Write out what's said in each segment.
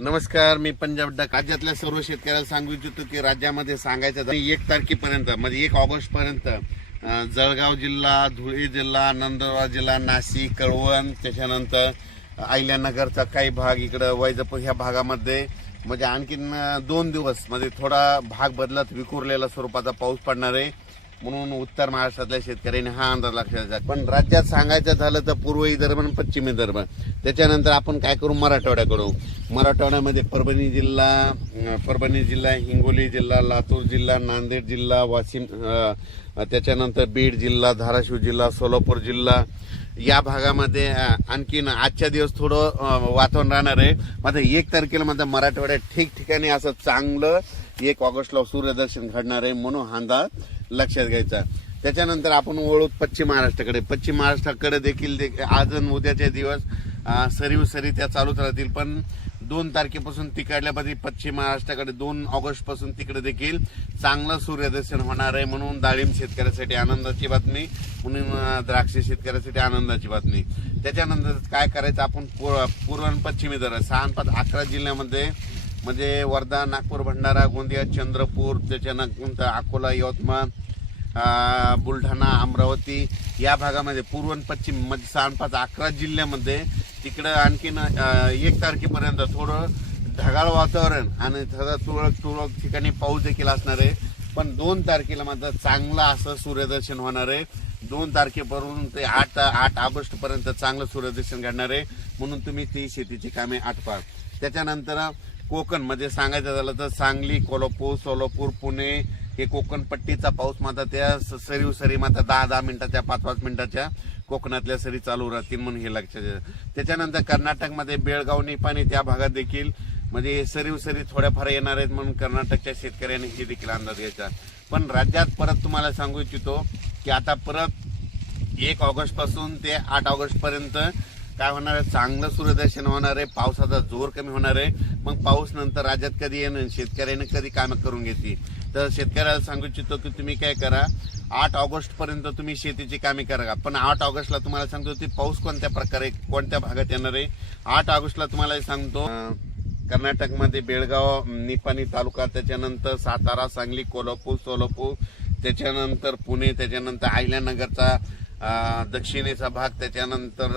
नमस्कार मी पंजाब डक राज्यातल्या सर्व शेतकऱ्याला सांगू इच्छितो की राज्यामध्ये सांगायचं एक तारखेपर्यंत म्हणजे एक ऑगस्ट पर्यंत जळगाव जिल्हा धुळे जिल्हा नंदुरबार जिल्हा नाशिक कळवण त्याच्यानंतर नगरचा काही भाग इकडं वैजपूर ह्या भागामध्ये म्हणजे आणखीन दोन दिवस म्हणजे थोडा भाग बदलत विखुरलेला स्वरूपाचा पाऊस पडणार आहे म्हणून उत्तर महाराष्ट्रातल्या शेतकऱ्यांनी हा अंदाज लक्षात पण राज्यात सांगायचं झालं तर पूर्व दरम्यान आणि पश्चिम विदर्भ त्याच्यानंतर आपण काय करू मराठवाड्याकडून मराठवाड्यामध्ये परभणी जिल्हा परभणी जिल्हा हिंगोली जिल्हा लातूर जिल्हा नांदेड जिल्हा वाशिम त्याच्यानंतर बीड जिल्हा धाराशिव जिल्हा सोलापूर जिल्हा या भागामध्ये आणखीन आजच्या दिवस थोडं वातावरण राहणार आहे मात्र एक तारखेला मात्र मराठवाड्यात ठिकठिकाणी असं चांगलं एक ऑगस्टला सूर्यदर्शन घडणार आहे म्हणून हा अंदाज लक्षात घ्यायचा त्याच्यानंतर आपण ओळख पश्चिम महाराष्ट्राकडे पश्चिम महाराष्ट्राकडे देखील आज उद्याचे दिवस सरी त्या चालूच राहतील पण दोन तारखेपासून तिकडल्यापासून पश्चिम महाराष्ट्राकडे दोन ऑगस्ट पासून तिकडे देखील चांगलं सूर्यदर्शन होणार आहे म्हणून डाळिंब शेतकऱ्यासाठी आनंदाची बातमी म्हणून द्राक्ष शेतकऱ्यासाठी आनंदाची बातमी त्याच्यानंतर काय करायचं आपण पूर्व आणि पश्चिमी दर सहा पाच अकरा जिल्ह्यामध्ये म्हणजे वर्धा नागपूर भंडारा गोंदिया चंद्रपूर त्याच्यानंतर अकोला यवतमाळ बुलढाणा अमरावती या भागामध्ये पूर्व पश्चिम म्हणजे सहा पाच अकरा जिल्ह्यामध्ये तिकडं आणखीन एक तारखेपर्यंत थोडं ढगाळ वातावरण आणि थोडं तुरळक तुरळक ठिकाणी पाऊस देखील असणार आहे पण दोन तारखेला मात्र चांगलं असं सूर्यदर्शन होणार आहे दोन तारखेपासून ते आठ आठ ऑगस्ट पर्यंत चांगलं सूर्यदर्शन घडणार आहे म्हणून तुम्ही ती शेतीची कामे आटपा त्याच्यानंतर कोकण म्हणजे सांगायचं झालं तर सांगली कोल्हापूर सोलापूर पुणे हे कोकणपट्टीचा पाऊस मात्र त्या सरीव सरी मात्र दहा दहा मिनिटाच्या पाच पाच मिनिटाच्या कोकणातल्या सरी चालू राहतील म्हणून हे लक्षात त्याच्यानंतर कर्नाटकमध्ये बेळगाव निपाणी त्या भागात देखील म्हणजे हे सरी थोड्याफार येणार आहेत म्हणून कर्नाटकच्या शेतकऱ्यांनी हे देखील अंदाज घ्यायचा पण राज्यात परत तुम्हाला सांगू इच्छितो की आता परत एक ऑगस्ट पासून ते आठ ऑगस्ट पर्यंत काय होणार आहे चांगलं सूर्यदर्शन होणार आहे पावसाचा जोर कमी होणार आहे मग पाऊस नंतर राज्यात कधी येणार शेतकऱ्याने कधी कामं करून घेतली तर शेतकऱ्याला सांगू इच्छितो की तुम्ही काय करा आठ ऑगस्ट पर्यंत तुम्ही शेतीची कामे करा पण आठ ऑगस्टला तुम्हाला सांगतो की पाऊस कोणत्या प्रकारे कोणत्या भागात येणार आहे आठ ऑगस्टला तुम्हाला सांगतो कर्नाटकमध्ये बेळगाव निपाणी तालुका त्याच्यानंतर सातारा सांगली कोल्हापूर सोलापूर त्याच्यानंतर पुणे त्याच्यानंतर आहिल्यानगरचा दक्षिणेचा भाग त्याच्यानंतर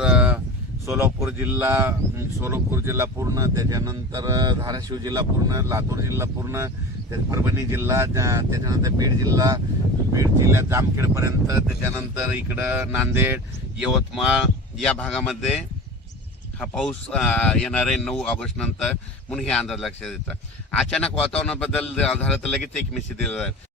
सोलापूर जिल्हा सोलापूर जिल्हा पूर्ण त्याच्यानंतर धाराशिव जिल्हा पूर्ण लातूर जिल्हा पूर्ण परभणी जिल्हा त्याच्यानंतर बीड जिल्हा बीड जिल्ह्यात जामखेडपर्यंत त्याच्यानंतर इकडं नांदेड यवतमाळ या भागामध्ये हा पाऊस येणार आहे नऊ ऑगस्ट नंतर म्हणून हे अंदाज लक्षात येतात अचानक वातावरणाबद्दल झालं लगेच एक मेसेज दिला जाईल